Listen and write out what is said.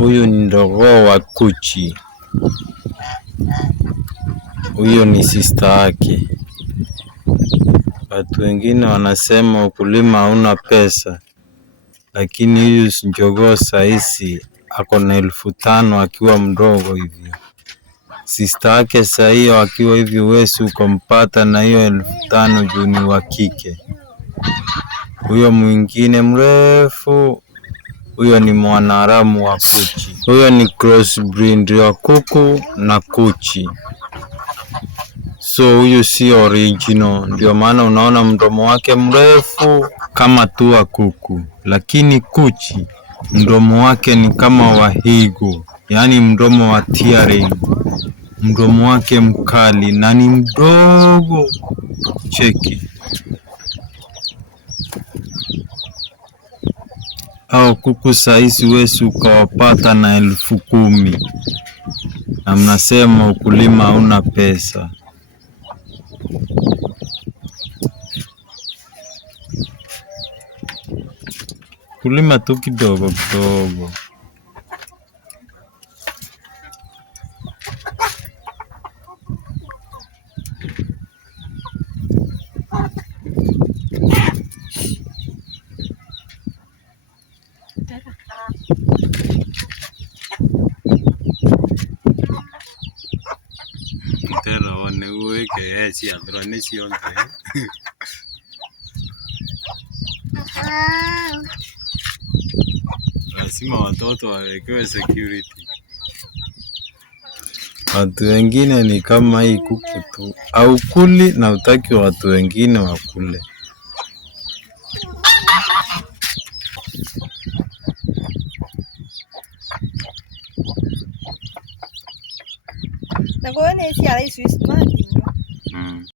Huyu ni ndogoo wa Kuchi. Huyo ni sister yake. Watu wengine wanasema ukulima hauna pesa, lakini huyu jogoo sahizi ako na 5,000 akiwa mdogo hivyo. Sister yake saa hiyo akiwa hivi huwezi ukampata na hiyo 5,000 juu ni wa kike. Huyo mwingine mrefu, huyo ni mwanaharamu wa Kuchi. Huyo ni cross breed wa kuku na Kuchi. So huyu si original, ndio maana unaona mdomo wake mrefu kama tu wa kuku. Lakini Kuchi mdomo wake ni kama wa Higo, yaani mdomo wa tearing. Mdomo wake mkali na ni mdogo. Cheki. Hao kuku saizi huwezi ukawapata na 10,000. Na mnasema ukulima hauna pesa. Kulima tu kidogo kidogo. Tena wane uweke esi androne sionte. Lazima watoto wawekewe security. Watu wengine ni kama hii kuku tu, haukuli na hutaki watu wengine wakule. Na kuone esi ala isu ismati.